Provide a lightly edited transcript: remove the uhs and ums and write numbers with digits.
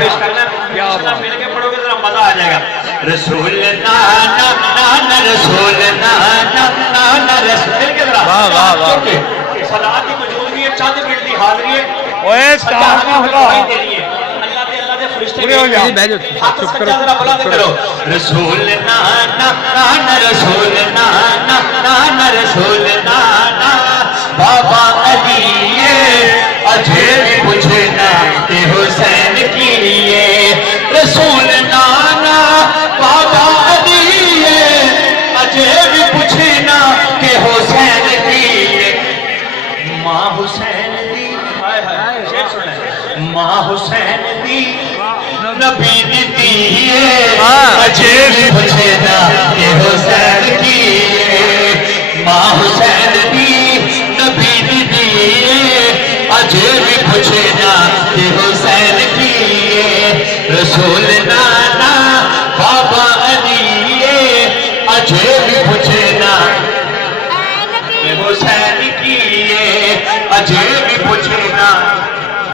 پیش کرنا ہے مل کے پڑھو گے ذرا مزہ آ جائے گا رسول نانا نانا رسول نانا نانا رسول مل کے ذرا کیونکہ صلاة کی موجودگی ہے چاند منٹ کی حاضری ہے اوے سٹارٹ ہوگا اللہ دے فرشتے ہاتھ سجا ذرا بلند کرو رسول نانا نانا رسول نانا نانا رسول نانا بابا علی اجے بھی پوچھنا کہ حسین کی لیے رسول نانا بابا علی اجے بھی پوچھنا کہ حسین کی لیے ماں حسین دی ماں حسین دی نبی دی اجے بھی پوچھنا کہ حسین کی لیے ماں حسین دی نبی دی اجے بھی پوچھنا کہ حسین کی رسول نانا بابا علی اجے بھی پوچھنا کہ حسین کی اجے بھی پوچھنا